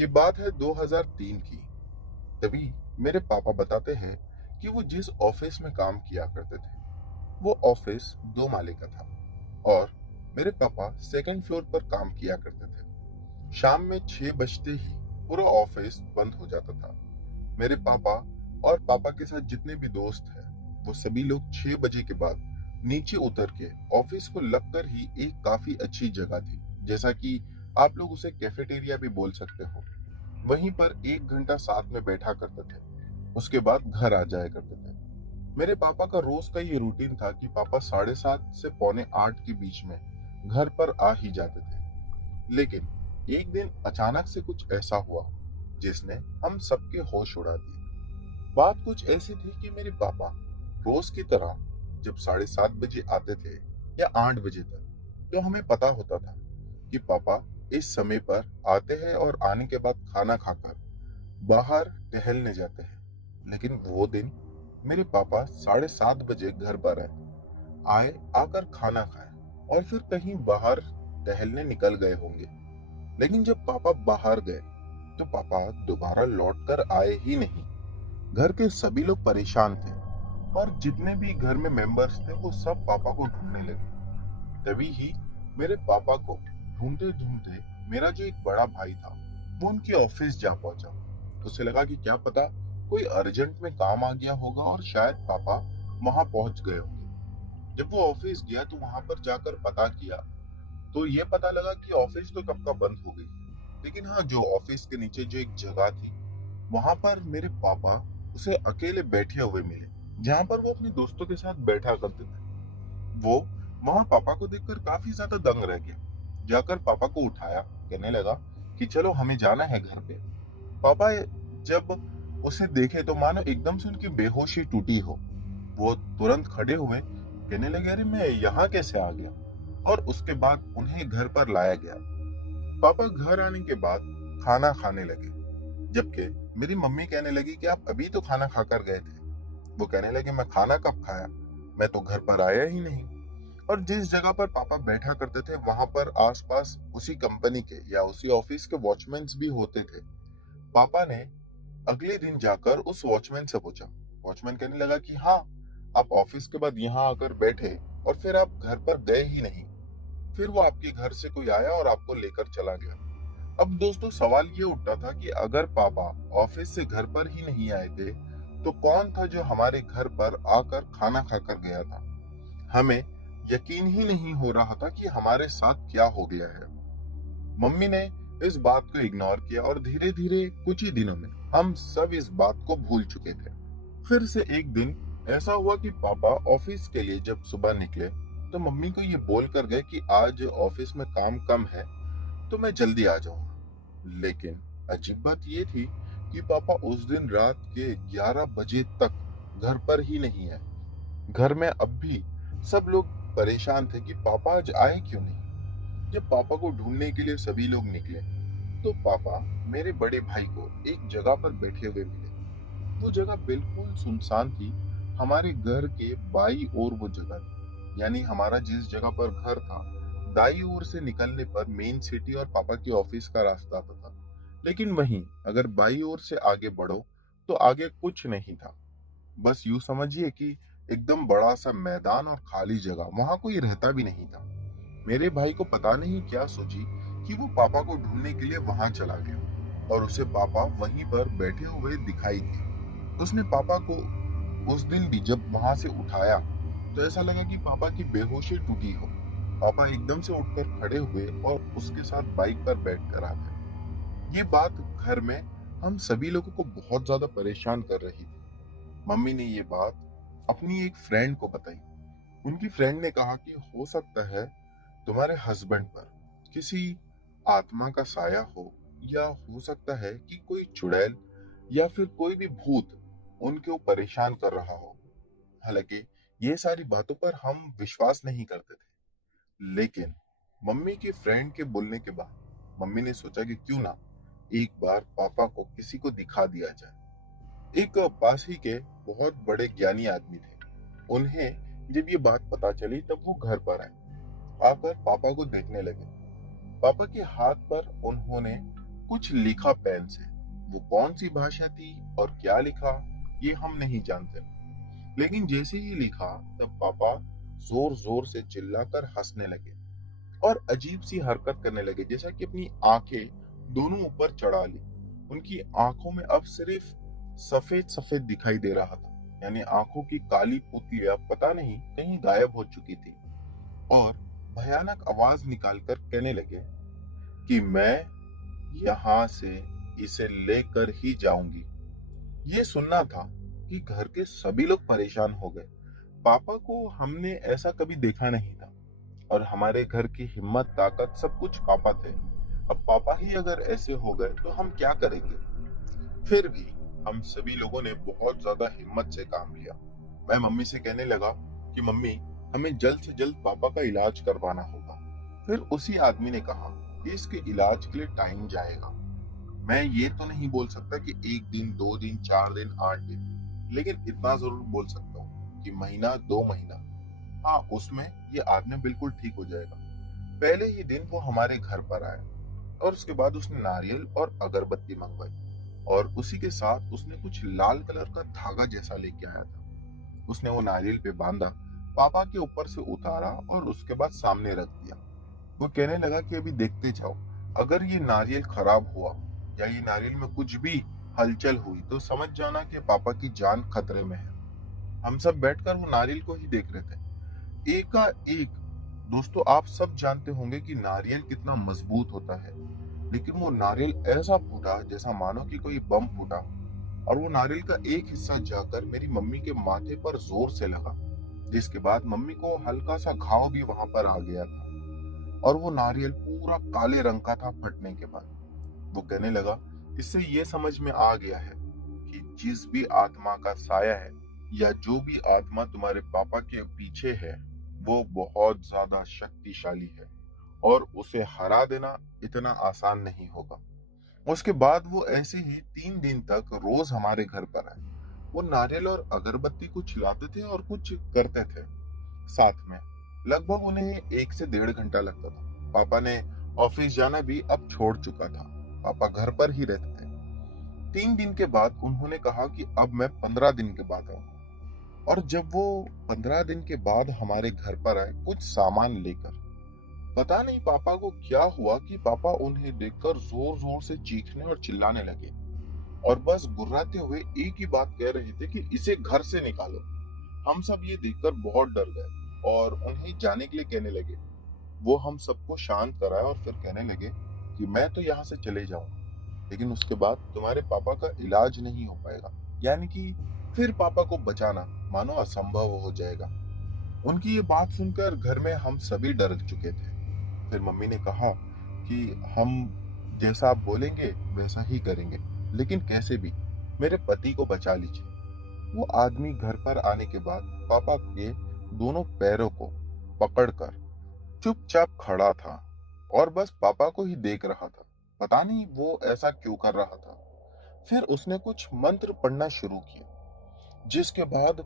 ये बात है 2003 की। तभी मेरे पापा बताते हैं कि वो जिस ऑफिस में काम किया करते थे, वो ऑफिस 2 माले का था और मेरे पापा सेकंड फ्लोर पर काम किया करते थे। शाम में 6 बजते ही पूरा ऑफिस बंद हो जाता था। मेरे पापा और पापा के साथ जितने भी दोस्त हैं, वो सभी लोग 6 बजे के बाद नीचे उतर के ऑफिस को लगकर ही एक काफी अच्छी जगह थी, जैसा कि आप लोग उसे कैफेटेरिया भी बोल सकते हो, वहीं पर 1 घंटा साथ में बैठा करते थे। उसके बाद घर आ जाया करते थे। मेरे पापा का रोज का ये रूटीन था कि पापा 7:30 से पौने 8 के बीच में घर पर आ ही जाते थे। लेकिन एक दिन अचानक से कुछ ऐसा हुआ जिसने हम सबके होश उड़ा दिए। बात कुछ ऐसी थी कि मेरे पापा रोज की तरह जब 7:30 बजे आते थे या 8 बजे तक, तो हमें पता होता था कि पापा इस समय पर आते हैं और आने के बाद खाना खाकर बाहर टहलने जाते हैं। लेकिन वो दिन मेरे पापा 7:30 बजे घर पर आए, आकर खाना खाए और फिर कहीं बाहर टहलने निकल गए होंगे। लेकिन जब पापा बाहर गए तो पापा दोबारा लौट कर आए ही नहीं। घर के सभी लोग परेशान थे और जितने भी घर में मेंबर्स थे वो सब पापा को ढूंढने लगे। तभी ही मेरे पापा को ढूंढते ढूंढते मेरा जो एक बड़ा भाई था, वो उनके ऑफिस जा पहुंचा। उसे लगा कि क्या पता कोई अर्जेंट में काम आ गया होगा और शायद पापा वहां पहुंच गए होंगे। जब वो ऑफिस गया तो वहां पर जाकर पता किया तो ये पता लगा कि ऑफिस तो कब का बंद हो गई है। लेकिन हाँ, जो ऑफिस के नीचे जो एक जगह थी, वहां पर मेरे पापा उसे अकेले बैठे हुए मिले, जहां पर वो अपने दोस्तों के साथ बैठा करते थे। वो वहां पापा को देखकर काफी ज्यादा दंग रह गया। जाकर पापा को उठाया, कहने लगा कि चलो हमें जाना है घर पे। पापा जब उसे देखे तो मानो एकदम से उनकी बेहोशी टूटी हो। वो तुरंत खड़े हुए, कहने लगे, अरे मैं यहाँ कैसे आ गया। और उसके बाद उन्हें घर पर लाया गया। पापा घर आने के बाद खाना खाने लगे, जबकि मेरी मम्मी कहने लगी कि आप अभी तो खाना खाकर गए थे। वो कहने लगे, मैं खाना कब खाया, मैं तो घर पर आया ही नहीं। और जिस जगह पर पापा बैठा करते थे वहां पर आसपास उसी कंपनी के या उसी ऑफिस के वॉचमैन भी होते थे। पापा ने अगले दिन जाकर उस वॉचमैन से पूछा। वॉचमैन कहने लगा कि हाँ, आप ऑफिस के बाद यहाँ आकर बैठे और फिर आप घर पर गए ही नहीं। फिर वो आपके घर से कोई आया और आपको लेकर चला गया। अब दोस्तों, सवाल ये उठता था कि अगर पापा ऑफिस से घर पर ही नहीं आए थे, तो कौन था जो हमारे घर पर आकर खाना खाकर गया था। हमें यकीन ही नहीं हो रहा था कि हमारे साथ क्या हो गया है। मम्मी ने इस बात को इग्नोर किया और धीरे धीरे कुछ ही दिनों में हम सब इस बात को भूल चुके थे। फिर से एक दिन ऐसा हुआ कि पापा ऑफिस के लिए जब सुबह निकले तो मम्मी को ये बोल कर गए कि आज ऑफिस में काम कम है तो मैं जल्दी आ जाऊंगा। लेकिन अजीब बात ये थी कि पापा उस दिन रात के 11 बजे तक घर पर ही नहीं है। घर में अब भी सब लोग परेशान थे कि पापा आज आए क्यों नहीं। जब पापा को ढूंढने के लिए सभी लोग निकले तो पापा मेरे बड़े भाई को एक जगह पर बैठे हुए मिले। वो जगह बिल्कुल सुनसान थी। हमारे घर के बाई ओर वो जगह थी, यानी हमारा जिस जगह पर घर था, दाई ओर से निकलने पर मेन सिटी और पापा के ऑफिस का रास्ता आता था। लेकिन वहीं अगर बाई ओर से आगे बढ़ो तो आगे कुछ नहीं था। बस यूं समझिए कि एकदम बड़ा सा मैदान और खाली जगह, वहां कोई रहता भी नहीं था। मेरे भाई को पता नहीं क्या सोची कि वो पापा को ढूंढने के लिए वहां चला गया और उसे पापा वहीं पर बैठे हुए दिखाई दिए। उसने पापा को उस दिन भी जब वहां से उठाया तो ऐसा लगा कि पापा की बेहोशी टूटी हो। पापा एकदम से उठकर खड़े हुए और उसके साथ बाइक पर बैठकर आ गए। ये बात घर में हम सभी लोगों को बहुत ज्यादा परेशान कर रही थी। मम्मी ने ये बात अपनी एक फ्रेंड को बताई। उनकी फ्रेंड ने कहा कि हो सकता है तुम्हारे हस्बैंड पर किसी आत्मा का साया हो, या हो सकता है कि कोई चुड़ैल या फिर कोई भी भूत उनको परेशान कर रहा हो। हालांकि ये सारी बातों पर हम विश्वास नहीं करते थे, लेकिन मम्मी की फ्रेंड के बोलने के बाद मम्मी ने सोचा कि क्यों ना एक बार पापा को किसी को दिखा दिया जाए। एक पास ही के बहुत बड़े ज्ञानी आदमी थे। उन्हें जब ये बात पता चली तब वो घर पर आए, आकर पापा को देखने लगे। पापा के हाथ पर उन्होंने कुछ लिखा पेन से। वो कौन सी भाषा थी और क्या लिखा, ये हम नहीं जानते। लेकिन जैसे ही लिखा, तब पापा जोर जोर से चिल्लाकर हंसने लगे और अजीब सी हरकत करने लगे, जैसा कि अपनी आंखें दोनों ऊपर चढ़ा ली। उनकी आंखों में अब सिर्फ सफेद सफेद दिखाई दे रहा था, यानी आंखों की काली पुतलियां पता नहीं कहीं गायब हो चुकी थी। और भयानक आवाज निकालकर कहने लगे कि मैं यहाँ से इसे लेकर ही जाऊंगी। ये सुनना था कि घर के सभी लोग परेशान हो गए। पापा को हमने ऐसा कभी देखा नहीं था और हमारे घर की हिम्मत ताकत सब कुछ पापा थे। अब पापा ही अगर ऐसे हो गए तो हम क्या करेंगे। फिर भी हम सभी लोगों ने बहुत ज्यादा हिम्मत से काम लिया। मैं मम्मी से कहने लगा कि मम्मी, हमें जल्द से जल्द पापा का इलाज करवाना होगा। फिर उसी आदमी ने कहा कि इसके इलाज के लिए टाइम जाएगा। मैं ये तो नहीं बोल सकता कि 1 दिन, 2 दिन, 4 दिन, 8 दिन, लेकिन इतना जरूर बोल सकता हूँ कि महीना, 2 महीना, हाँ, उसमें ये आदमी बिल्कुल ठीक हो जाएगा। पहले ही दिन वो हमारे घर पर आया और उसके बाद उसने नारियल और अगरबत्ती मंगवाई और उसी के साथ उसने कुछ लाल कलर का धागा जैसा लेके आया था। उसने वो नारियल पे बांधा, पापा के ऊपर से उतारा और उसके बाद सामने रख दिया। वो कहने लगा कि अभी देखते जाओ, अगर ये नारियल खराब हुआ या ये नारियल में कुछ भी हलचल हुई तो समझ जाना कि पापा की जान खतरे में है। हम सब बैठकर वो नारियल को ही देख रहे थे। एकाएक, दोस्तों, आप सब जानते होंगे कि नारियल कितना मजबूत होता है, लेकिन वो नारियल ऐसा फूटा जैसा मानो कि कोई बम फूटा। और वो नारियल का एक हिस्सा जाकर मेरी मम्मी के माथे पर जोर से लगा, जिसके बाद मम्मी को हल्का सा घाव भी वहां पर आ गया था और वो नारियल पूरा काले रंग का था फटने के बाद। वो कहने लगा, इससे ये समझ में आ गया है कि जिस भी आत्मा का साया है या जो भी आत्मा तुम्हारे पापा के पीछे है, वो बहुत ज्यादा शक्तिशाली है और उसे हरा देना इतना आसान नहीं होगा। उसके बाद वो ऐसे ही 3 दिन तक रोज हमारे घर पर आए। वो नारियल और अगरबत्ती कुछ लाते थे और कुछ करते थे साथ में। लगभग उन्हें 1 से 1.5 घंटा लगता था। पापा ने ऑफिस जाना भी अब छोड़ चुका था। पापा घर पर ही रहते थे। 3 दिन के बाद उन्होंने कहा कि अब मैं 15 दिन के बाद आऊँ। और जब वो 15 दिन के बाद हमारे घर पर आए कुछ सामान लेकर, पता नहीं पापा को क्या हुआ कि पापा उन्हें देखकर जोर जोर से चीखने और चिल्लाने लगे और बस गुर्राते हुए एक ही बात कह रहे थे कि इसे घर से निकालो। हम सब ये देखकर बहुत डर गए और उन्हें जाने के लिए कहने लगे। वो हम सबको शांत कराए और फिर कहने लगे कि मैं तो यहाँ से चले जाऊंगा, लेकिन उसके बाद तुम्हारे पापा का इलाज नहीं हो पाएगा, यानी कि फिर पापा को बचाना मानो असंभव हो जाएगा। उनकी ये बात सुनकर घर में हम सभी डर चुके थे। फिर मम्मी ने कहा कि हम जैसा आप बोलेंगे वैसा ही करेंगे, लेकिन कैसे भी मेरे पति को बचा लीजिए। वो आदमी घर पर आने के बाद पापा के दोनों पैरों को पकड़कर चुपचाप खड़ा था और बस पापा को ही देख रहा था। पता नहीं वो ऐसा क्यों कर रहा था। फिर उसने कुछ मंत्र पढ़ना शुरू किया, जिसके बाद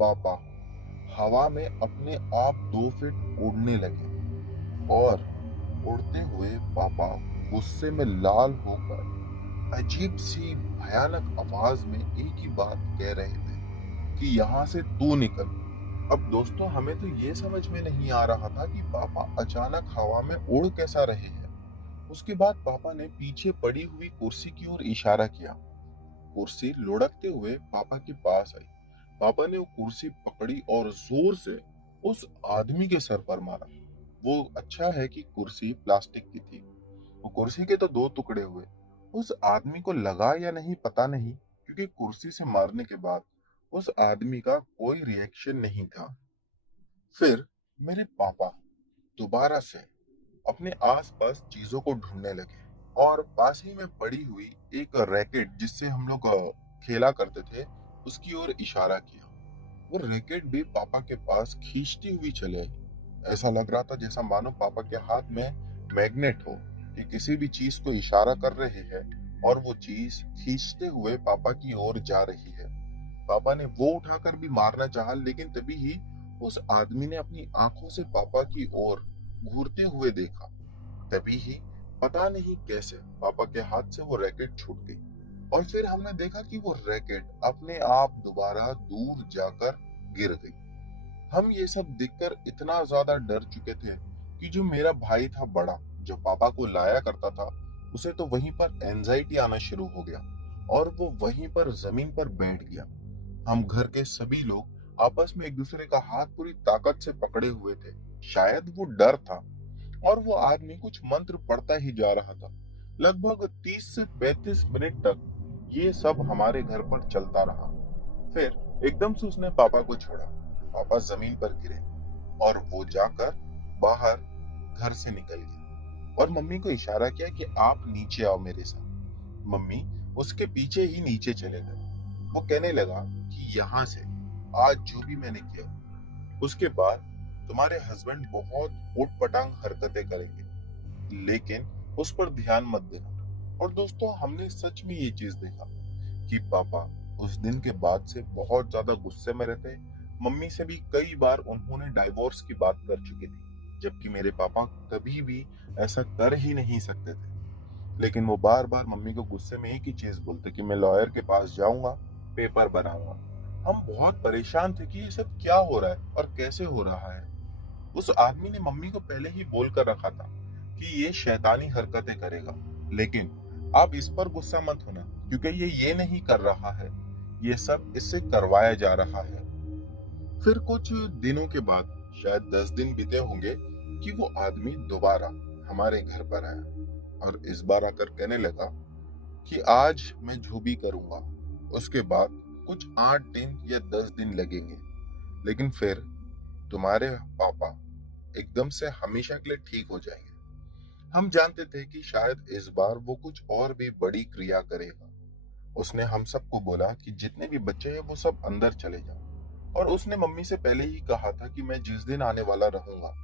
पापा हवा में अपने आप 2 फीट उड़ने लगे और उड़ते हुए पापा गुस्से में लाल होकर अजीब सी भयानक आवाज में एक ही बात कह रहे थे कि यहाँ से तू निकल। अब दोस्तों, हमें तो ये समझ में नहीं आ रहा था कि पापा अचानक हवा में उड़ कैसा रहे हैं। उसके बाद पापा ने पीछे पड़ी हुई कुर्सी की ओर इशारा किया। कुर्सी लुढ़कते हुए पापा के पास आई। पापा ने वो कुर्सी पकड़ी और जोर से उस आदमी के सर पर मारा। वो अच्छा है कि कुर्सी प्लास्टिक की थी। वो कुर्सी के तो 2 टुकड़े हुए। उस आदमी को लगा या नहीं पता नहीं, क्योंकि कुर्सी से मारने के बाद उस आदमी का कोई रिएक्शन नहीं था। फिर मेरे पापा दोबारा से अपने आसपास चीजों को ढूंढने लगे और पास ही में पड़ी हुई एक रैकेट जिससे हम लोग खेला करते थे, उसकी ओर इशारा किया। वो रैकेट भी पापा के पास खींचती हुई चले आई। ऐसा लग रहा था जैसा मानो पापा के हाथ में मैग्नेट हो कि किसी भी चीज को इशारा कर रहे हैं और वो चीज खींचते हुए पापा की ओर जा रही है। पापा ने वो उठाकर भी मारना चाहा, लेकिन तभी ही उस आदमी ने अपनी आंखों से पापा की ओर घूरते हुए देखा। तभी ही पता नहीं कैसे पापा के हाथ से वो रैकेट छूट गई और फिर हमने देखा कि वो रैकेट अपने आप दोबारा दूर जाकर गिर गई। हम ये सब देखकर इतना ज्यादा डर चुके थे कि जो मेरा भाई था बड़ा, जो पापा को लाया करता था, उसे तो वहीं पर एंजाइटी आना शुरू हो गया और वो वहीं पर जमीन पर बैठ गया। हम घर के सभी लोग आपस में एक दूसरे का हाथ पूरी ताकत से पकड़े हुए थे। शायद वो डर था और वो आदमी कुछ मंत्र पढ़ता ही जा रहा था। लगभग 30 से 35 मिनट तक ये सब हमारे घर पर चलता रहा। फिर एकदम से उसने पापा को छोड़ा। पापा जमीन पर गिरे और वो जाकर बाहर घर से निकल गया और मम्मी को इशारा किया कि आप नीचे आओ मेरे साथ। मम्मी उसके पीछे ही नीचे चले गए। वो कहने लगा कि यहाँ से आज जो भी मैंने किया, उसके बाद तुम्हारे हस्बैंड बहुत उटपटांग हरकतें करेंगे, लेकिन उस पर ध्यान मत देना। और दोस्तों, हमने सच में ये चीज देखा कि पापा उस दिन के बाद से बहुत ज्यादा गुस्से में रहते। मम्मी से भी कई बार उन्होंने डाइवोर्स की बात कर चुके थे, जबकि मेरे पापा कभी भी ऐसा कर ही नहीं सकते थे। लेकिन वो बार बार मम्मी को गुस्से में एक ही चीज बोलते कि मैं लॉयर के पास जाऊंगा, पेपर बनाऊंगा। हम बहुत परेशान थे कि ये सब क्या हो रहा है और कैसे हो रहा है। उस आदमी ने मम्मी को पहले ही बोल कर रखा था कि ये शैतानी हरकतें करेगा, लेकिन आप इस पर गुस्सा मत होना, क्योंकि ये नहीं कर रहा है, ये सब इससे करवाया जा रहा है। फिर कुछ दिनों के बाद, शायद 10 दिन बीते होंगे, कि वो आदमी दोबारा हमारे घर पर आया और इस बार आकर कहने लगा कि आज मैं जो भी करूंगा उसके बाद कुछ 8 दिन या 10 दिन लगेंगे, लेकिन फिर तुम्हारे पापा एकदम से हमेशा के लिए ठीक हो जाएंगे। हम जानते थे कि शायद इस बार वो कुछ और भी बड़ी क्रिया करेगा। उसने हम सबको बोला कि जितने भी बच्चे हैं वो सब अंदर चले जाओ, और उसने मम्मी से पहले ही कहा था कि मैं जिस दिन आने वाला रहूंगा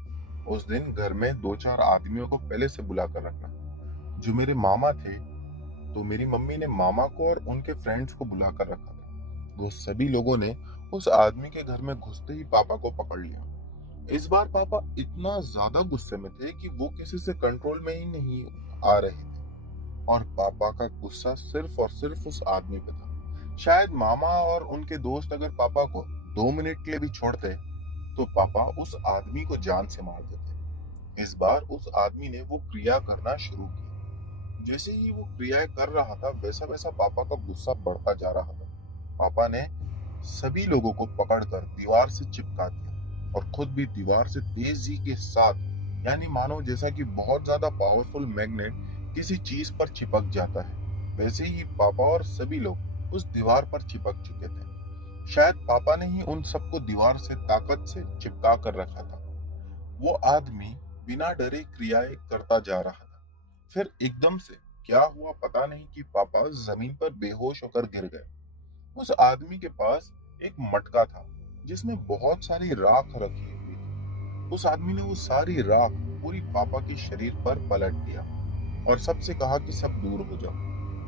उस दिन घर में 2-4 आदमियों को पहले से बुला कर रखना। जो मेरे मामा थे, तो मेरी मम्मी ने मामा को और उनके फ्रेंड्स को बुला कर रखा था। वो सभी लोगों ने उस आदमी के घर में घुसते ही पापा को पकड़ लिया। इस बार पापा इतना ज्यादा गुस्से में थे कि वो किसी से कंट्रोल में ही नहीं आ रहे थे, और पापा का गुस्सा सिर्फ और सिर्फ उस आदमी पे था। शायद मामा और उनके दोस्त अगर पापा को 2 मिनट के लिए भी छोड़ते तो पापा उस आदमी को जान से मार देते। इस बार उस आदमी ने वो क्रिया करना शुरू की। जैसे ही वो क्रियाएं कर रहा था, वैसा वैसा पापा का गुस्सा बढ़ता जा रहा था। पापा ने सभी लोगों को पकड़कर दीवार से चिपका दिया और खुद भी दीवार से तेजी के साथ, यानी मानो जैसा कि बहुत ज्यादा पावरफुल मैग्नेट किसी चीज पर चिपक जाता है, वैसे ही पापा और सभी लोग उस दीवार पर चिपक चुके थे। शायद पापा ने ही उन सबको दीवार से ताकत से चिपका कर रखा था। वो आदमी बिना डरे क्रियाएं करता जा रहा था। फिर एकदम से क्या हुआ पता नहीं कि पापा जमीन पर बेहोश होकर गिर गए। उस आदमी के पास एक मटका था जिसमें बहुत सारी राख रखी हुई थी। उस आदमी ने वो सारी राख पूरी पापा के शरीर पर पलट दिया और सबसे कहा कि सब दूर हो जाओ।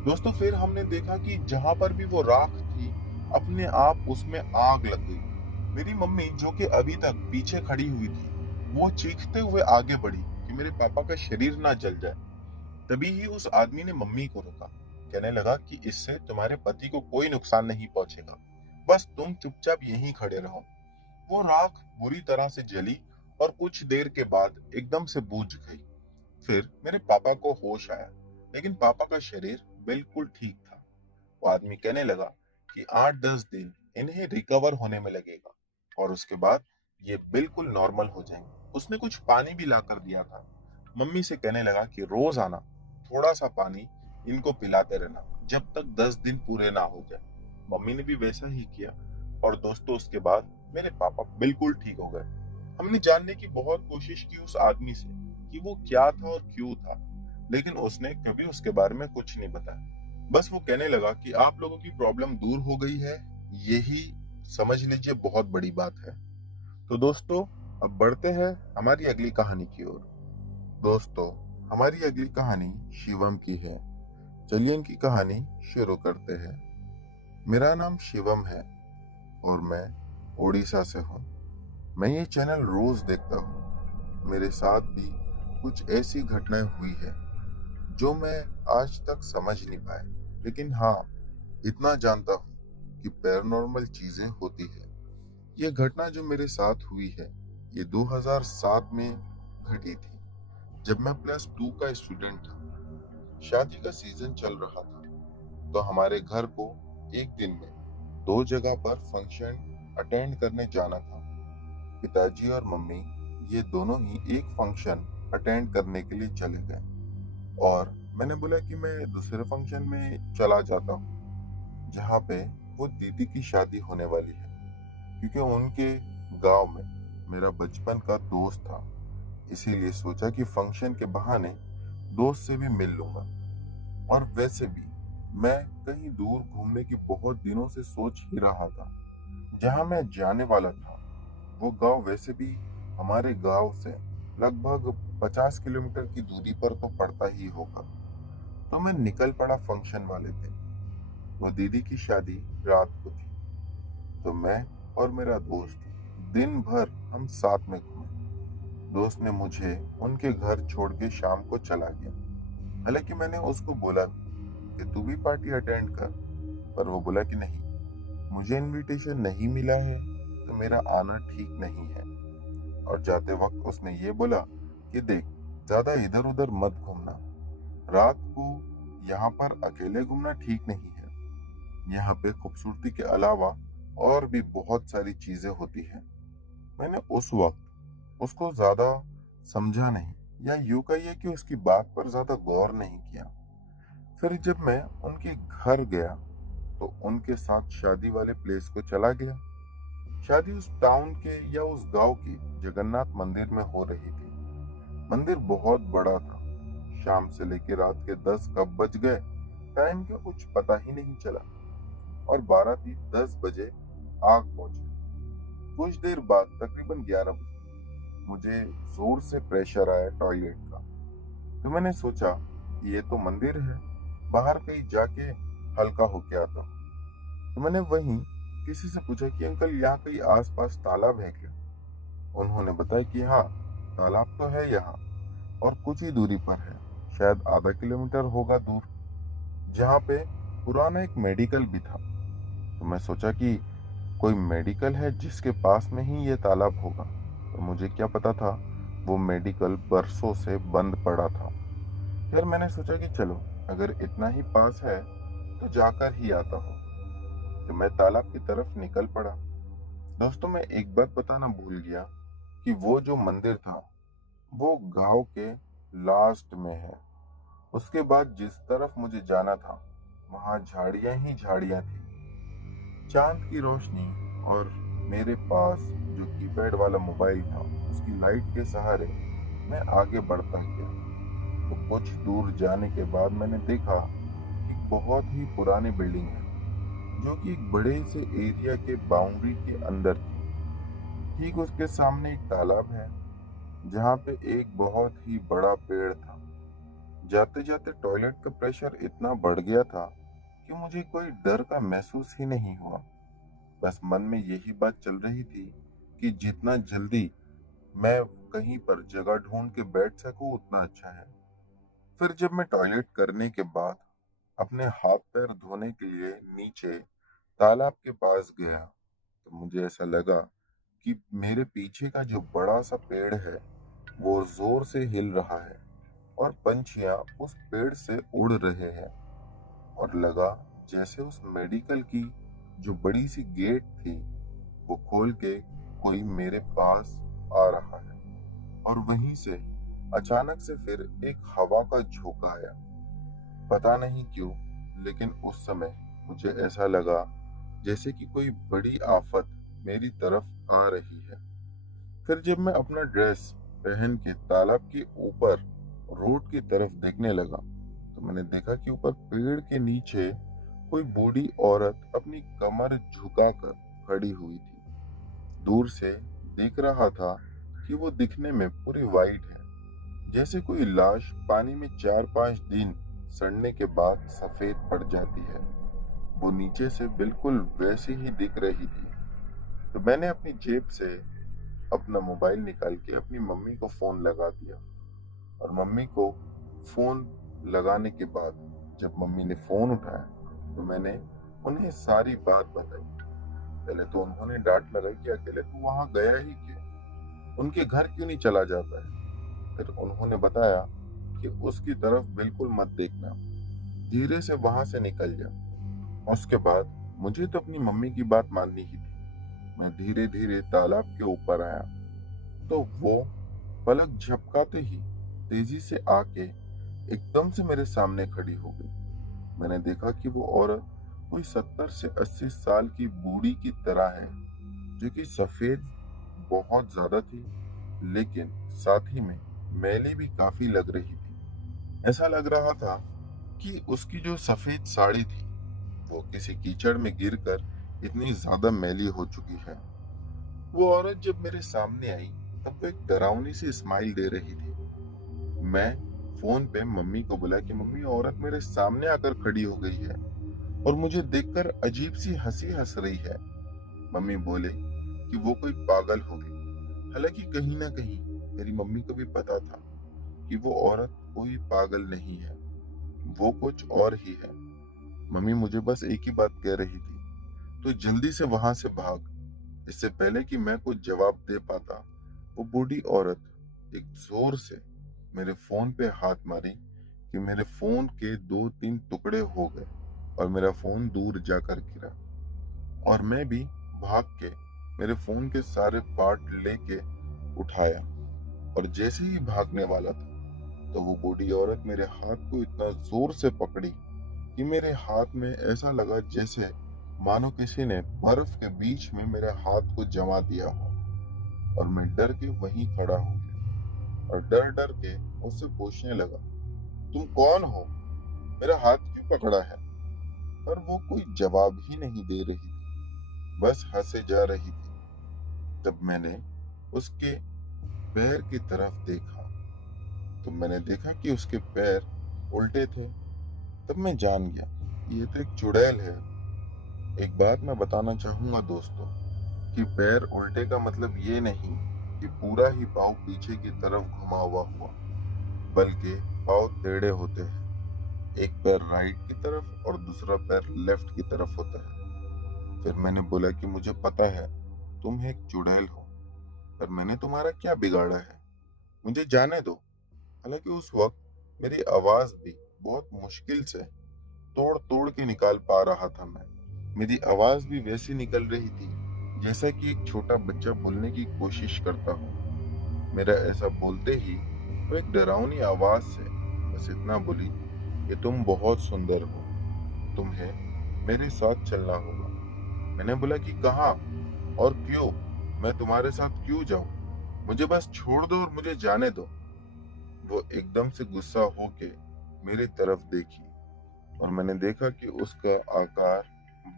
दोस्तों, फिर हमने देखा कि जहां पर भी वो राख थी, अपने आप उसमें आग लग गई। मेरी मम्मी, जो कि अभी तक पीछे खड़ी हुई थी, वो चीखते हुए आगे बढ़ी कि मेरे पापा का शरीर ना जल जाए। तभी ही उस आदमी ने मम्मी को रोका। कहने लगा कि इससे तुम्हारे पति को कोई नुकसान नहीं पहुंचेगा, बस तुम चुपचाप यहीं खड़े रहो। वो राख बुरी तरह से जली और कुछ देर के बाद एकदम से बुझ गई। फिर मेरे पापा को होश आया, लेकिन पापा का शरीर बिल्कुल ठीक था। वो आदमी कहने लगा कि 8-10 दिन इन्हें रिकवर होने में लगेगा और उसके बाद ये बिल्कुल नॉर्मल हो जाएंगे। उसने कुछ पानी भी ला कर दिया था। मम्मी से कहने लगा कि रोज आना, थोड़ा सा पानी इनको पिलाते रहना जब तक 10 दिन पूरे ना हो जाए। मम्मी ने भी वैसा ही किया और दोस्तों, उसके बाद मेरे पापा बिल्कुल ठीक हो गए। हमने जानने की बहुत कोशिश की उस आदमी से कि वो क्या था और क्यों था, लेकिन उसने कभी उसके बारे में कुछ नहीं बताया। बस वो कहने लगा कि आप लोगों की प्रॉब्लम दूर हो गई है, यही समझ लीजिए बहुत बड़ी बात है। तो दोस्तों, अब बढ़ते हैं हमारी अगली कहानी की ओर। दोस्तों, हमारी अगली कहानी शिवम की है। चलिए इनकी कहानी शुरू करते हैं। मेरा नाम शिवम है और मैं उड़ीसा से हूँ। मैं ये चैनल रोज देखता हूँ। मेरे साथ भी कुछ ऐसी घटनाएं हुई है जो मैं आज तक समझ नहीं पाया। लेकिन हाँ, इतना जानता हूँ कि पैरानॉर्मल चीजें होती है। ये घटना जो मेरे साथ हुई है, ये 2007 में घटी थी, जब मैं +2 का स्टूडेंट था। शादी का सीजन चल रहा था, तो हमारे घर को एक दिन में दो जगह पर फंक्शन अटेंड करने जाना था। पिताजी और मम्मी ये दोनों ही एक फंक्शन अटेंड करने के लिए चले गए, और मैंने बोला कि मैं दूसरे फंक्शन में चला जाता हूँ, जहाँ पे वो दीदी की शादी होने वाली है। क्योंकि उनके गांव में मेरा बचपन का दोस्त था, इसीलिए सोचा कि फंक्शन के बहाने दोस्त से भी मिल लूंगा। और वैसे भी मैं कहीं दूर घूमने की बहुत दिनों से सोच ही रहा था। जहां मैं जाने वाला था, वो गांव वैसे भी हमारे गांव से लगभग 50 किलोमीटर की दूरी पर तो पड़ता ही होगा। तो मैं निकल पड़ा फंक्शन वाले दिन। वो दीदी की शादी रात को थी, तो मैं और मेरा दोस्त दिन भर हम साथ में घूमे। दोस्त ने मुझे उनके घर छोड़ के शाम को चला गया। हालांकि मैंने उसको बोला कि तू भी पार्टी अटेंड कर, पर वो बोला कि नहीं, मुझे इनविटेशन नहीं मिला है, तो मेरा आना ठीक नहीं है। और जाते वक्त उसने ये बोला कि देख, ज्यादा इधर उधर मत घूमना, रात को यहाँ पर अकेले घूमना ठीक नहीं है। यहाँ पे खूबसूरती के अलावा और भी बहुत सारी चीजें होती हैं। मैंने उस वक्त उसको ज्यादा समझा नहीं, या यूं कहिए कि उसकी बात पर ज्यादा गौर नहीं किया। फिर जब मैं उनके घर गया, तो उनके साथ शादी वाले प्लेस को चला गया। शादी उस टाउन के या उस गांव के जगन्नाथ मंदिर में हो रही थी। मंदिर बहुत बड़ा था। शाम से लेकर रात के 10 कब बज गए, टाइम का कुछ पता ही नहीं चला। और बाराती 10 बजे आग पहुंचे। कुछ देर बाद तकरीबन 11 बजे मुझे जोर से प्रेशर आया टॉयलेट का। तो मैंने सोचा ये तो मंदिर है, बाहर कहीं जाके हल्का होके आता हूँ। तो मैंने वहीं किसी से पूछा कि अंकल, यहाँ कहीं आसपास तालाब है क्या? उन्होंने बताया कि हाँ, तालाब तो है यहाँ, और कुछ ही दूरी पर है, शायद आधा किलोमीटर होगा दूर, जहाँ पे पुराना एक मेडिकल भी था। तो मैं सोचा कि कोई मेडिकल है जिसके पास में ही ये तालाब होगा। तो मुझे क्या पता था, वो मेडिकल बरसों से बंद पड़ा था। फिर मैंने सोचा कि चलो, अगर इतना ही पास है तो जाकर ही आता हूँ। तो मैं तालाब की तरफ निकल पड़ा। दोस्तों, मैं एक बात बताना भूल गया कि वो जो मंदिर था, वो गांव के लास्ट में है। उसके बाद जिस तरफ मुझे जाना था, वहां झाड़ियां ही झाड़ियां थी। चांद की रोशनी और मेरे पास जो कीपैड वाला मोबाइल था, उसकी लाइट के सहारे मैं आगे बढ़ता गया। तो कुछ दूर जाने के बाद मैंने देखा कि बहुत ही पुरानी बिल्डिंग है, जो कि एक बड़े से एरिया के बाउंड्री के अंदर थी। ठीक उसके सामने एक तालाब है, जहाँ पे एक बहुत ही बड़ा पेड़ था। जाते जाते टॉयलेट का प्रेशर इतना बढ़ गया था कि मुझे कोई डर का महसूस ही नहीं हुआ। बस मन में यही बात चल रही थी कि जितना जल्दी मैं कहीं पर जगह ढूंढ के बैठ सकूं, उतना अच्छा है। फिर जब मैं टॉयलेट करने के बाद अपने हाथ पैर धोने के लिए नीचे तालाब के पास गया, तो मुझे ऐसा लगा कि मेरे पीछे का जो बड़ा सा पेड़ है, वो जोर से हिल रहा है, और पंछियां उस पेड़ से उड़ रहे हैं। और लगा जैसे उस मेडिकल की जो बड़ी सी गेट थी, वो खोल के कोई मेरे पास आ रहा है। और वहीं से अचानक से फिर एक हवा का झोंका आया। पता नहीं क्यों, लेकिन उस समय मुझे ऐसा लगा जैसे कि कोई बड़ी आफत मेरी तरफ आ रही है। फिर जब मैं अपना ड्रेस पहन के तालाब के ऊपर रोड की तरफ देखने लगा, तो मैंने देखा कि ऊपर पेड़ के नीचे कोई बूढ़ी औरत अपनी कमर झुकाकर खड़ी हुई थी। दूर से देख रहा था कि वो दिखने में पूरी वाइट है, जैसे कोई लाश पानी में 4-5 दिन सड़ने के बाद सफेद पड़ जाती है। वो नीचे से बिल्कुल वैसी ही दिख रही थी। तो मैंने अपनी जेब से अपना मोबाइल निकाल के अपनी मम्मी को फोन लगा दिया, और मम्मी को फोन लगाने के बाद जब मम्मी ने फोन उठाया तो मैंने उन्हें सारी बात बताई। पहले तो उन्होंने डांट लगाई कि अकेले तू वहां गया ही क्यों, उनके घर क्यों नहीं चला जाता है। फिर उन्होंने बताया कि उसकी तरफ बिल्कुल मत देखना, धीरे से वहां से निकल जा। उसके बाद मुझे तो अपनी मम्मी की बात माननी ही थी। मैं धीरे धीरे तालाब के ऊपर आया तो वो पलक झपकाते ही तेजी से आके एकदम से मेरे सामने खड़ी हो गई। मैंने देखा कि वो औरत कोई 70 से 80 साल की बूढ़ी की तरह है, जो कि सफेद बहुत ज्यादा थी, लेकिन साथ ही में मैली भी काफी लग रही थी। ऐसा लग रहा था कि उसकी जो सफेद साड़ी थी वो किसी कीचड़ में गिरकर इतनी ज्यादा मैली हो चुकी है। वो औरत जब मेरे सामने आई तब वो एक डरावनी सी स्माइल दे रही थी। मैं फोन पे मम्मी को बोला कि मम्मी, औरत मेरे सामने आकर खड़ी हो गई है और मुझे देखकर अजीब सी हंसी हंस रही है। मम्मी बोले कि वो कोई पागल होगी। हालांकि कहीं ना कहीं मेरी मम्मी को भी पता था कि वो औरत कोई पागल नहीं है, वो कुछ और ही है। मम्मी मुझे बस एक ही बात कह रही थी, तो जल्दी से वहां से भाग। इससे पहले कि मैं कुछ जवाब दे पाता, वो बूढ़ी औरत एक जोर से मेरे फोन पे हाथ मारी कि मेरे फोन के 2-3 टुकड़े हो गए और मेरा फोन दूर जाकर गिरा। और मैं भी भाग के मेरे फोन के सारे पार्ट लेके उठाया, और जैसे ही भागने वाला था तो वो बूढ़ी औरत मेरे हाथ को इतना जोर से पकड़ी कि मेरे हाथ में ऐसा लगा जैसे मानो किसी ने बर्फ के बीच में मेरे हाथ को जमा दिया हो। और मैं डर के वहीं खड़ा हो गया और डर डर के उससे पूछने लगा, तुम कौन हो, मेरा हाथ क्यों पकड़ा है। पर वो कोई जवाब ही नहीं दे रही थी, बस हंसे जा रही थी। तब मैंने उसके पैर की तरफ देखा तो मैंने देखा कि उसके पैर उल्टे थे। तब मैं जान गया ये तो एक चुड़ैल है। एक बात मैं बताना चाहूंगा दोस्तों, कि पैर उल्टे का मतलब ये नहीं कि पूरा ही पाँव पीछे की तरफ घुमा हुआ, बल्कि पाँव टेढ़े होते हैं। एक पैर राइट की तरफ और दूसरा पैर लेफ्ट की तरफ होता है। फिर मैंने बोला कि मुझे पता है तुम एक चुड़ैल हो, पर मैंने तुम्हारा क्या बिगाड़ा है, मुझे जाने दो। हालांकि उस वक्त मेरी आवाज भी बहुत मुश्किल से तोड़ तोड़ के निकाल पा रहा था। मैं मेरी आवाज भी वैसी निकल रही थी जैसा कि एक छोटा बच्चा बोलने की कोशिश करता हो। मेरा ऐसा बोलते ही वो एक डरावनी आवाज से बस इतना बोली कि तुम बहुत सुंदर हो, तुम्हें मेरे साथ चलना होगा। मैंने बोला कि कहाँ और क्यों, मैं तुम्हारे साथ क्यों जाऊं, मुझे बस छोड़ दो और मुझे जाने दो। वो एकदम से गुस्सा होके मेरी तरफ देखी और मैंने देखा कि उसका आकार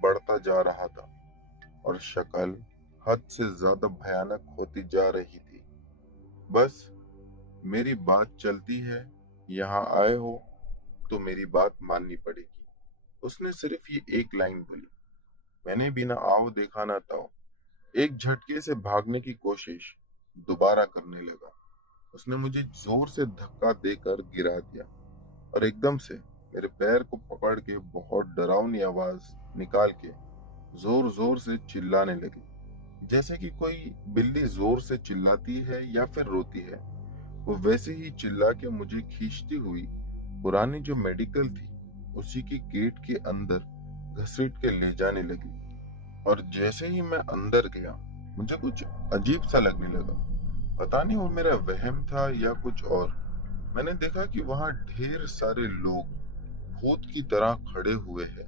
बढ़ता जा रहा था और शक्ल हद से ज्यादा भयानक होती जा रही थी। बस मेरी बात चलती है, यहाँ आए हो तो मेरी बात माननी पड़ेगी। उसने सिर्फ ये एक लाइन बोली। मैंने बिना आओ देखा ना ताओ एक झटके से भागने की कोशिश दोबारा करने लगा। उसने मुझे जोर से धक्का देकर गिरा दिया और एकदम से मेरे पैर को पकड़ के बहुत डरावनी आवाज निकाल के जोर जोर से चिल्लाने लगी, जैसे कि कोई बिल्ली जोर से चिल्लाती है या फिर रोती है। वो वैसे ही चिल्ला के मुझे खींचती हुई पुरानी जो मेडिकल थी उसी की गेट के अंदर घसीट के ले जाने लगी। और जैसे ही मैं अंदर गया मुझे कुछ अजीब सा लगने लगा। पता नहीं वो मेरा वहम था या कुछ और। मैंने देखा कि वहां ढेर सारे लोग भूत की तरह खड़े हुए हैं,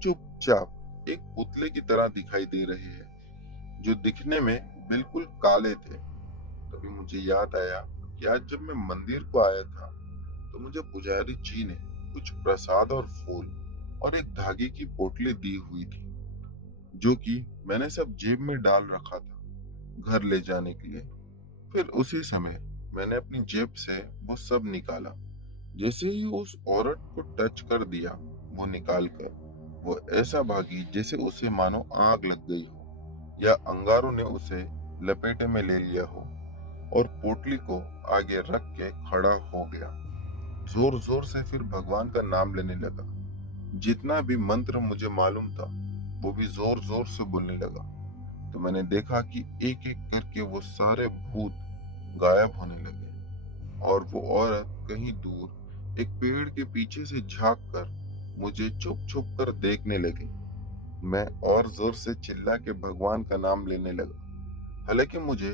चुपचाप एक पुतले की तरह दिखाई दे रहे हैं, जो दिखने में बिल्कुल काले थे। तभी मुझे याद आया कि आज जब मैं मंदिर को आया था तो मुझे पुजारी जी ने कुछ प्रसाद और फूल और एक धागे की पोटली दी हुई थी, जो कि मैंने सब जेब में डाल रखा था घर ले जाने के लिए। फिर उसी समय मैंने अपनी जेब से वो सब निकाला। जैसे ही उस औरत को टच कर दिया वो निकाल कर, वो ऐसा भागी जैसे उसे मानो आग लग गई हो या अंगारों ने उसे लपेटे में ले लिया हो, और पोटली को आगे रख के खड़ा हो गया। जोर जोर से फिर भगवान का नाम लेने लगा। जितना भी मंत्र मुझे मालूम था वो भी जोर जोर से बोलने लगा। तो मैंने देखा कि एक एक करके वो सारे भूत गायब होने लगे और वो औरत कहीं दूर एक पेड़ के पीछे से झांक कर मुझे चुप चुप कर देखने लगी। मैं और जोर से चिल्ला के भगवान का नाम लेने लगा। हालांकि मुझे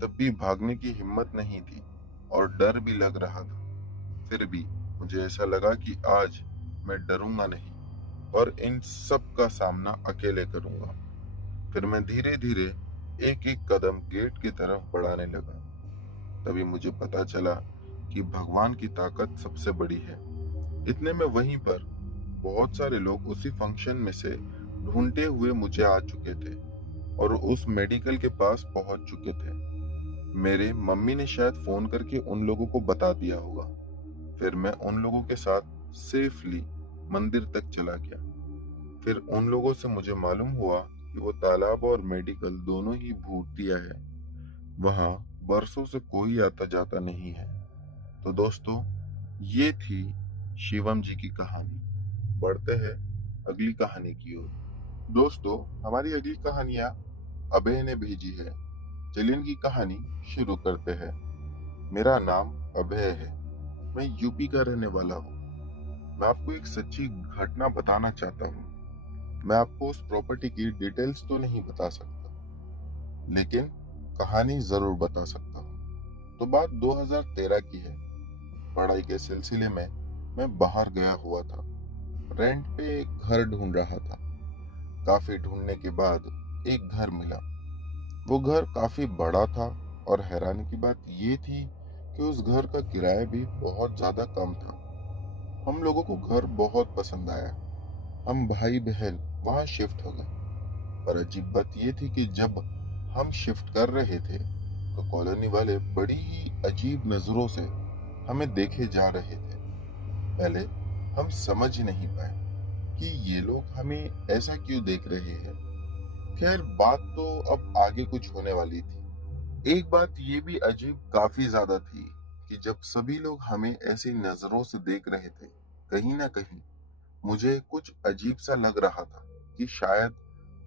तब भी भागने की हिम्मत नहीं थी और डर भी लग रहा था। फिर भी मुझे ऐसा लगा कि आज मैं डरूंगा नहीं और इन सब का सामना अकेले करूंगा। फिर मैं धीरे धीरे एक एक कदम गेट की तरफ बढ़ाने लगा। तभी मुझे पता चला कि भगवान की ताकत सबसे बड़ी है। इतने में वहीं पर बहुत सारे लोग उसी फंक्शन में से ढूंढते हुए मुझे आ चुके थे और उस मेडिकल के पास पहुंच चुके थे। मेरे मम्मी ने शायद फोन करके उन लोगों को बता दिया होगा। फिर मैं उन लोगों के साथ सेफली मंदिर तक चला गया। फिर उन लोगों से मुझे मालूम हुआ कि वो तालाब और मेडिकल दोनों ही भूतिया है। वहां बरसों से कोई आता जाता नहीं है। तो दोस्तों, ये थी शिवम जी की कहानी। बढ़ते हैं अगली कहानी की ओर। दोस्तों, हमारी अगली कहानियां अभय ने भेजी है। चलिए इनकी कहानी शुरू करते हैं। मेरा नाम अभय है। मैं यूपी का रहने वाला हूँ। मैं आपको एक सच्ची घटना बताना चाहता हूँ। मैं आपको उस प्रॉपर्टी की डिटेल्स तो नहीं बता सकता, लेकिन कहानी जरूर बता सकता हूँ। तो बात 2013 की है। पढ़ाई के सिलसिले में मैं बाहर गया हुआ था। रेंट पे एक घर ढूंढ रहा था। काफी ढूंढने के बाद एक घर मिला। वो घर काफी बड़ा था और हैरानी की बात ये थी कि उस घर का किराया भी बहुत ज्यादा कम था। हम लोगों को घर बहुत पसंद आया। हम भाई बहन वहां शिफ्ट हो गए। पर अजीब बात ये थी कि जब हम शिफ्ट कर रहे थे तो कॉलोनी वाले बड़ी ही अजीब नजरों से हमें देखे जा रहे थे। पहले हम समझ ही नहीं पाए कि ये लोग हमें ऐसा क्यों देख रहे हैं। खैर, बात तो अब आगे कुछ होने वाली थी। एक बात ये भी अजीब काफी ज्यादा थी कि जब सभी लोग हमें ऐसी नजरों से देख रहे थे, कहीं ना कहीं मुझे कुछ अजीब सा लग रहा था कि शायद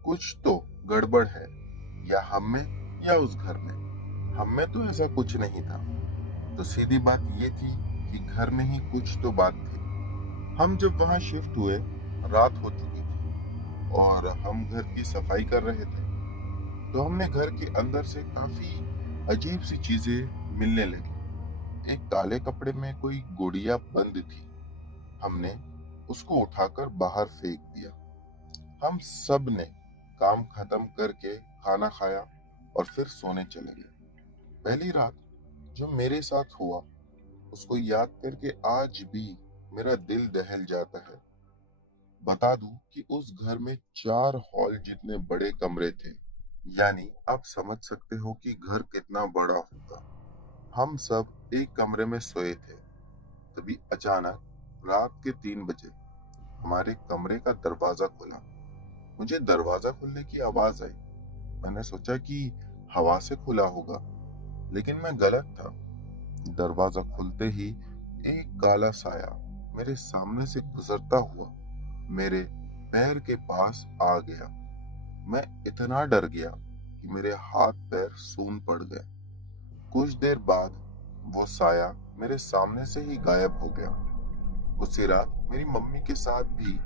कुछ तो गड़बड़ है, या हम में या उस घर में। हम में तो ऐसा कुछ नहीं था। तो सीधी बात ये थी कि घर में ही कुछ तो बात थी। हम जब वहां शिफ्ट हुए, रात हो चुकी थी और हम घर की सफाई कर रहे थे। तो हमने घर के अंदर से काफी अजीब सी चीजें मिलने लगी। एक काले कपड़े में कोई गुड़िया बंद थी। हमने उसको उठाकर बाहर फेंक दिया। हम सब ने काम खत्म करके खाना खाया और फिर सोने चले गए। पहली रात जो मेरे साथ हुआ, उसको याद करके आज भी मेरा दिल दहल जाता है। बता दूं कि उस घर में 4 हॉल जितने बड़े कमरे थे। यानी आप समझ सकते हो कि घर कितना बड़ा होगा। हम सब एक कमरे में सोए थे। तभी अचानक रात के 3 बजे हमारे कमरे का दरवाजा खुला। मुझे दरवाजा खुलने की आवाज आई। मैंने सोचा कि हवा से खुला होगा, लेकिन मैं गलत था। दरवाजा खुलते ही एक काला साया मेरे सामने से गुजरता हुआ मेरे पैर के पास आ गया। मैं इतना डर गया कि मेरे हाथ पैर सून पड़ गए। कुछ देर बाद वो साया मेरे सामने से ही गायब हो गया। उसी रात मेरी मम्मी के साथ भी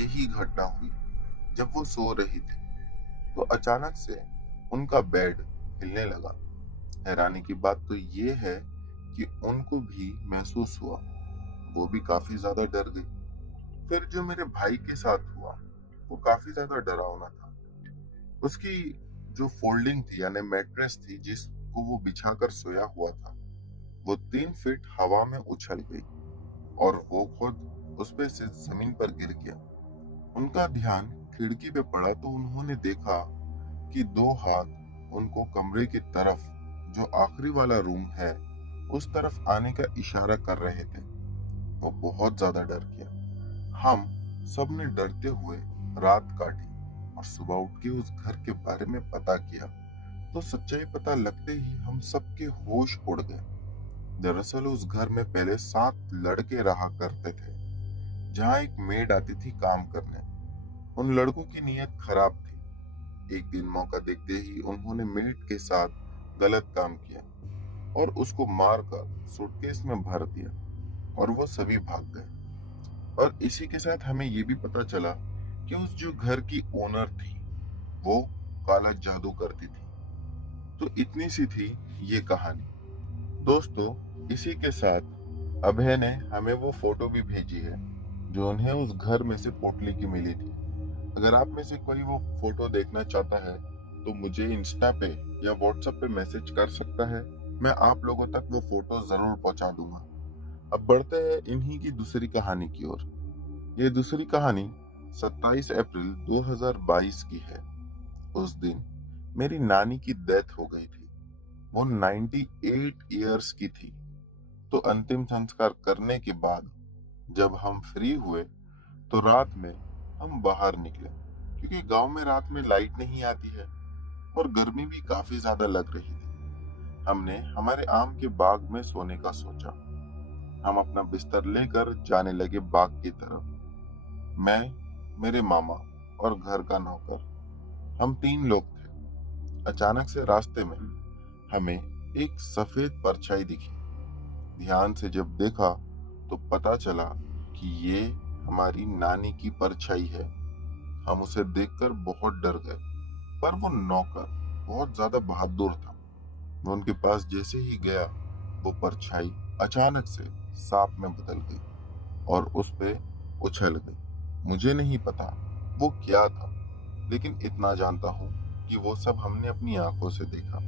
यही घटना हुई। जब वो सो रही थी तो अचानक से उनका बेड हिलने लगा। हैरानी की बात तो ये है कि उनको भी महसूस हुआ। वो भी काफी ज्यादा डर गई। फिर जो मेरे भाई के साथ हुआ वो काफी ज्यादा डरावना था। उसकी जो फोल्डिंग थी यानी मैट्रेस थी जिसको वो बिछाकर सोया हुआ था, वो 3 फीट हवा में उछल गई और वो खुद उस पे से जमीन पर गिर गया। उनका ध्यान खिड़की पे पड़ा तो उन्होंने देखा कि 2 हाथ उनको कमरे की तरफ, जो आखिरी वाला रूम है, उस तरफ आने का इशारा कर रहे थे। वो बहुत ज्यादा डर गया। हम सब ने डरते हुए रात काटी और सुबह उठ के उस घर के बारे में पता किया। तो सच्चाई पता लगते ही हम सबके होश उड़ गए। दरअसल उस घर में पहले 7 लड़के रहा करते थे, जहाँ एक मेड आती थी काम करने। उन लड़कों की नीयत खराब थी। एक दिन मौका देखते ही उन्होंने मेड के साथ गलत काम किया और उसको मारकर सूटकेस में भर दिया और वो सभी भाग गए। और इसी के साथ हमें ये भी पता चला कि उस जो घर की ओनर थी, वो काला जादू करती थी। तो इतनी सी थी ये कहानी। दोस्तों, इसी के साथ अभय ने हमें वो फोटो भी भेजी है जो उन्हें उस घर में से पोटली की मिली थी। अगर आप में से कोई वो फोटो देखना चाहता है तो मुझे इंस्टा पे या व्हाट्सएप पे मैसेज कर सकता है। मैं आप लोगों तक वो फोटो जरूर पहुंचा दूंगा। अब बढ़ते हैं इन्हीं की दूसरी कहानी की ओर। ये दूसरी कहानी 27 अप्रैल 2022 की है। उस दिन मेरी नानी की डेथ हो गई थी। वो 98 इयर्स की थी। तो अंतिम संस्कार करने के बाद जब हम फ्री हुए तो रात में हम बाहर निकले, क्योंकि गांव में रात में लाइट नहीं आती है और गर्मी भी काफी ज्यादा लग रही थी। हमने हमारे आम के बाग में सोने का सोचा। हम अपना बिस्तर लेकर जाने लगे बाग की तरफ। मैं, मेरे मामा और घर का नौकर, हम 3 लोग थे। अचानक से रास्ते में हमें एक सफेद परछाई दिखी। ध्यान से जब देखा तो पता चला कि ये हमारी नानी की परछाई है। हम उसे देखकर बहुत डर गए, पर वो नौकर बहुत ज्यादा बहादुर था। मैं उनके पास जैसे ही गया, वो परछाई अचानक से सांप में बदल गई और उस पे उछल गई। मुझे नहीं पता वो क्या था, लेकिन इतना जानता हूँ कि वो सब हमने अपनी आंखों से देखा।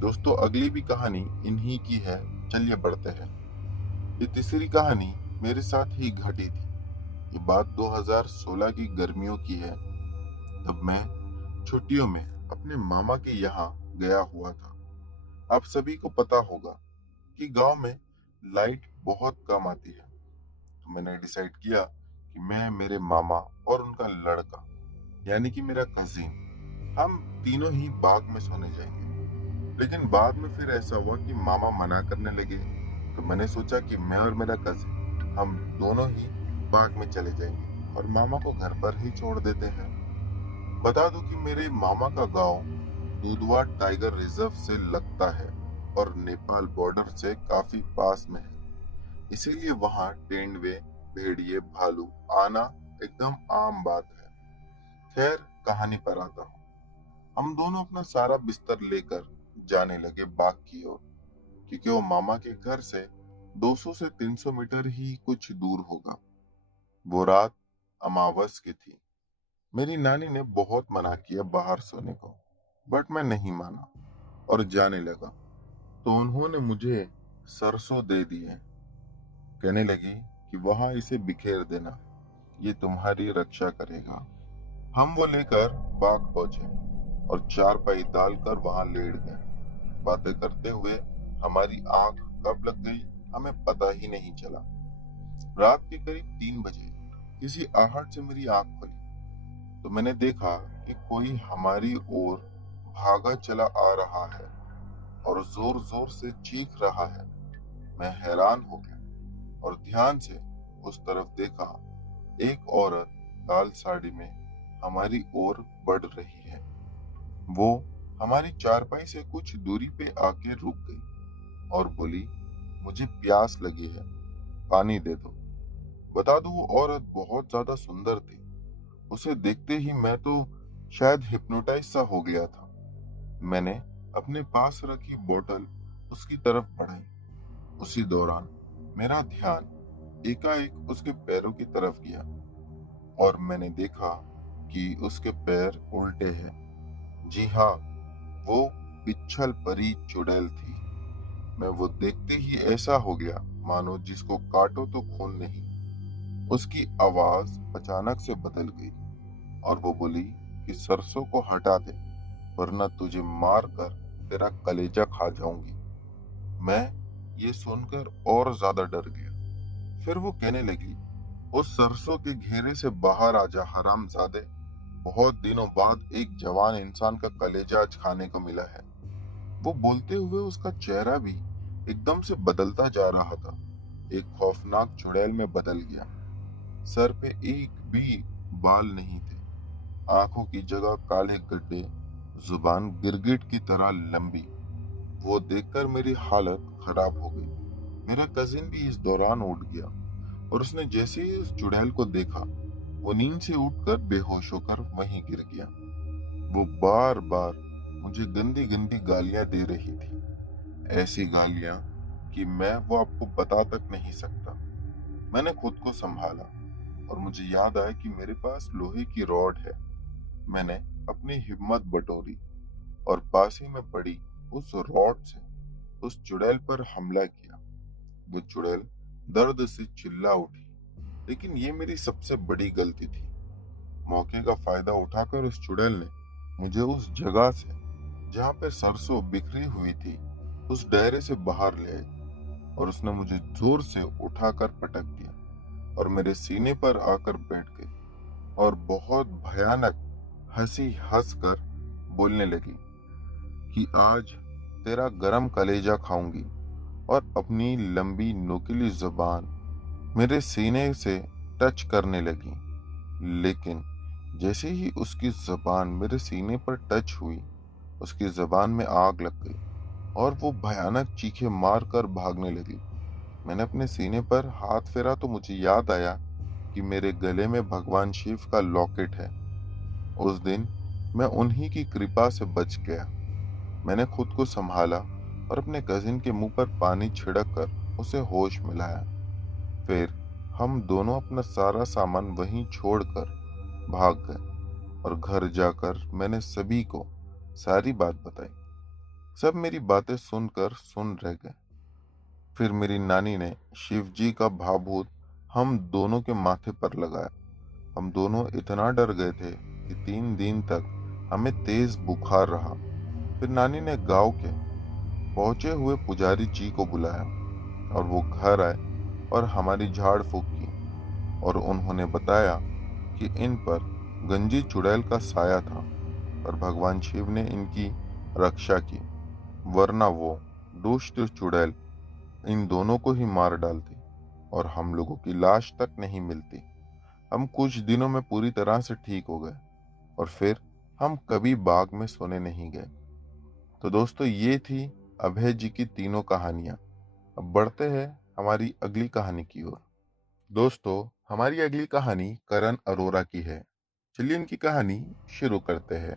दोस्तों, अगली भी कहानी इन्हीं की है। चलिए बढ़ते हैं। ये तीसरी कहानी मेरे साथ ही घटी थी। ये बात 2016 की गर्मियों की है। तब मैं छुट्टियों में अपने मामा के यहाँ गया हुआ था। आप सभी को पता होगा कि गांव में लाइट बहुत कम आती है। तो मैंने डिसाइड किया कि मैं, मेरे मामा और उनका लड़का, यानी कि मेरा कजिन, हम तीनों ही बाग में सोने जाएंगे। लेकिन बाद में फिर ऐसा हुआ कि मामा मना करने लगे। तो मैंने सोचा कि मैं और मेरा कजिन हम दोनों ही बाग में चले जाएंगे और मामा को घर पर ही छोड़ देते हैं। बता दूं कि मेरे मामा का गांव दुधवा टाइगर रिजर्व से लगता है और नेपाल बॉर्डर से काफी पास में है। इसीलिए वहां तेंदुए, भेड़िए, भालू आना एकदम आम बात है। खैर, कहानी पर आता हूँ। हम दोनों अपना सारा बिस्तर लेकर जाने लगे बाग की ओर, क्योंकि वो मामा के घर से 200 से 300 मीटर ही कुछ दूर होगा। वो रात अमावस की थी। मेरी नानी ने बहुत मना किया बाहर सोने को, बट मैं नहीं माना और जाने लगा। तो उन्होंने मुझे सरसों दे दिए। कहने लगी कि वहां इसे बिखेर देना, ये तुम्हारी रक्षा करेगा। हम वो लेकर बाग पहुंचे और चारपाई डालकर वहां लेट गए। बातें करते हुए हमारी आंख कब लग गई हमें पता ही नहीं चला। रात के करीब 3 बजे किसी आहट से मेरी आंख खुली तो मैंने देखा कि कोई हमारी ओर भागा चला आ रहा है और जोर जोर से चीख रहा है। मैं हैरान हो गया और ध्यान से उस तरफ देखा। एक औरत लाल साड़ी में हमारी ओर बढ़ रही है। वो हमारी चारपाई से कुछ दूरी पे आके रुक गई और बोली, मुझे प्यास लगी है, पानी दे दो। बता दूं, वो औरत बहुत ज्यादा सुंदर थी। उसे देखते ही मैं तो शायद हिप्नोटाइज सा हो गया था। मैंने अपने पास रखी बोतल उसकी तरफ बढ़ाई। उसी दौरान मेरा ध्यान एकाएक उसके पैरों की तरफ गया और मैंने देखा कि उसके पैर उल्टे हैं। जी हाँ, वो पिच्छल परी चुड़ैल थी। मैं वो देखते ही ऐसा हो गया मानो जिसको काटो तो खून नहीं। उसकी आवाज अचानक से बदल गई और वो बोली कि सरसों को हटा दे, वरना तुझे मार कर तेरा कलेजा खा जाऊंगी। मैं ये सुनकर और ज्यादा डर गया। फिर वो कहने लगी, उस सरसों के घेरे से बाहर आजा हरामजादे। बहुत दिनों बाद एक जवान इंसान का कलेजा आज खाने को मिला है। वो बोलते हुए उसका चेहरा भी एकदम से बदलता जा रहा था। एक खौफनाक चुड़ैल में बदल गया। सर पे एक भी बाल नहीं थे। आंखों की जगह काले गड्ढे, जुबान गिरगिट की तरह लंबी। वो देखकर मेरी हालत खराब हो गई। मेरा कजिन भी इस दौरान उठ गया और उसने जैसे ही उस चुड़ैल को देखा, वो नींद से उठकर बेहोश होकर वहीं गिर गया। वो बार बार मुझे गंदी गंदी गालियां दे रही थी। ऐसी गालियां कि मैं वो आपको बता तक नहीं सकता। मैंने खुद को संभाला और मुझे याद आया कि मेरे पास लोहे की रॉड है। मैंने अपनी हिम्मत बटोरी और पास ही में पड़ी उस रॉड से उस चुड़ैल पर हमला किया। वो चुड़ैल दर्द से चिल्ला उठी, लेकिन ये मेरी सबसे बड़ी गलती थी। मौके का फायदा उठाकर उस चुड़ैल ने मुझे उस जगह से, जहां पर सरसों बिखरी हुई थी, उस दायरे से बाहर ले आई और उसने मुझे जोर से उठाकर पटक दिया और मेरे सीने पर आकर बैठ गई और बहुत भयानक हंसी हंसकर बोलने लगी कि आज तेरा गरम कलेजा खाऊंगी, और अपनी लंबी नुकीली जुबान मेरे सीने से टच करने लगी। लेकिन जैसे ही उसकी जुबान मेरे सीने पर टच हुई, उसकी जुबान में आग लग गई और वो भयानक चीखें मारकर भागने लगी। मैंने अपने सीने पर हाथ फेरा तो मुझे याद आया कि मेरे गले में भगवान शिव का लॉकेट है। उस दिन मैं उन्हीं की कृपा से बच गया। मैंने खुद को संभाला और अपने कजिन के मुंह पर पानी छिड़क कर उसे होश में लाया। फिर हम दोनों अपना सारा सामान वहीं छोड़कर भाग गए और घर जाकर मैंने सभी को सारी बात बताई। सब मेरी बातें सुनकर सुन रह गए। फिर मेरी नानी ने शिव जी का भाभूत हम दोनों के माथे पर लगाया। हम दोनों इतना डर गए थे कि 3 दिन तक हमें तेज बुखार रहा। फिर नानी ने गांव के पहुंचे हुए पुजारी जी को बुलाया और वो घर आए और हमारी झाड़ फूक की, और उन्होंने बताया कि इन पर गंजी चुड़ैल का साया था, पर भगवान शिव ने इनकी रक्षा की, वरना वो दुष्ट चुड़ैल इन दोनों को ही मार डालती और हम लोगों की लाश तक नहीं मिलती। हम कुछ दिनों में पूरी तरह से ठीक हो गए और फिर हम कभी बाग में सोने नहीं गए। तो दोस्तों, ये थी अभय जी की तीनों कहानियां। अब बढ़ते हैं हमारी अगली कहानी की ओर। दोस्तों, हमारी अगली कहानी करण अरोरा की है। चलिए इनकी कहानी शुरू करते हैं।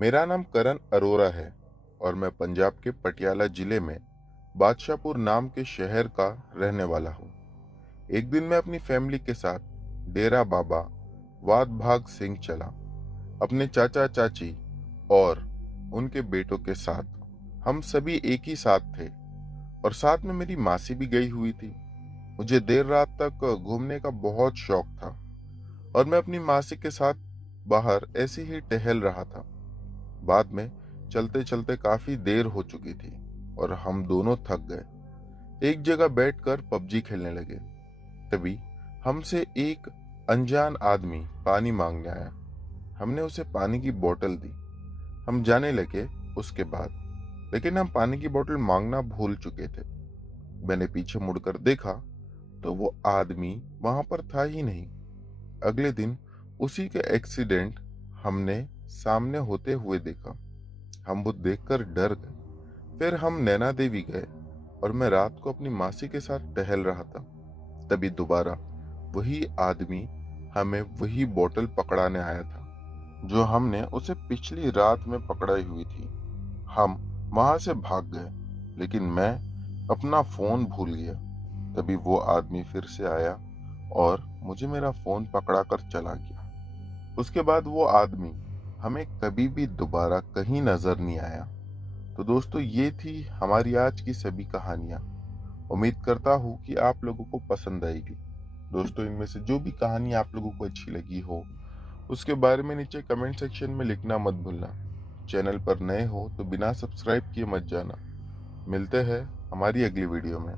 मेरा नाम करण अरोरा है और मैं पंजाब के पटियाला जिले में बादशाहपुर नाम के शहर का रहने वाला हूँ। एक दिन मैं अपनी फैमिली के साथ डेरा बाबा वाद भाग सिंह चला। अपने चाचा चाची और उनके बेटों के साथ हम सभी एक ही साथ थे और साथ में मेरी मासी भी गई हुई थी। मुझे देर रात तक घूमने का बहुत शौक था और मैं अपनी मासी के साथ बाहर ऐसे ही टहल रहा था। बाद में चलते चलते काफी देर हो चुकी थी और हम दोनों थक गए। एक जगह बैठकर पबजी खेलने लगे। तभी हमसे एक अनजान आदमी पानी मांगने आया। हमने उसे पानी की बोतल दी। हम जाने लगे उसके बाद, लेकिन हम पानी की बोतल मांगना भूल चुके थे। मैंने पीछे मुड़कर देखा तो वो आदमी वहां पर था ही नहीं। अगले दिन उसी के एक्सीडेंट हमने सामने होते हुए देखा। हम वो देखकर डर गए। फिर हम नैना देवी गए और मैं रात को अपनी मासी के साथ टहल रहा था। तभी दोबारा वही आदमी हमें वही बोतल पकड़ाने आया था जो हमने उसे पिछली रात में पकड़ाई हुई थी। हम वहां से भाग गए, लेकिन मैं अपना फोन भूल गया। तभी वो आदमी फिर से आया और मुझे मेरा फोन पकड़ा कर चला गया। उसके बाद वो आदमी हमें कभी भी दोबारा कहीं नजर नहीं आया। तो दोस्तों, ये थी हमारी आज की सभी कहानियां। उम्मीद करता हूँ कि आप लोगों को पसंद आएगी। दोस्तों, इनमें से जो भी कहानी आप लोगों को अच्छी लगी हो, उसके बारे में नीचे कमेंट सेक्शन में लिखना मत भूलना। चैनल पर नए हो तो बिना सब्सक्राइब किए मत जाना। मिलते हैं हमारी अगली वीडियो में।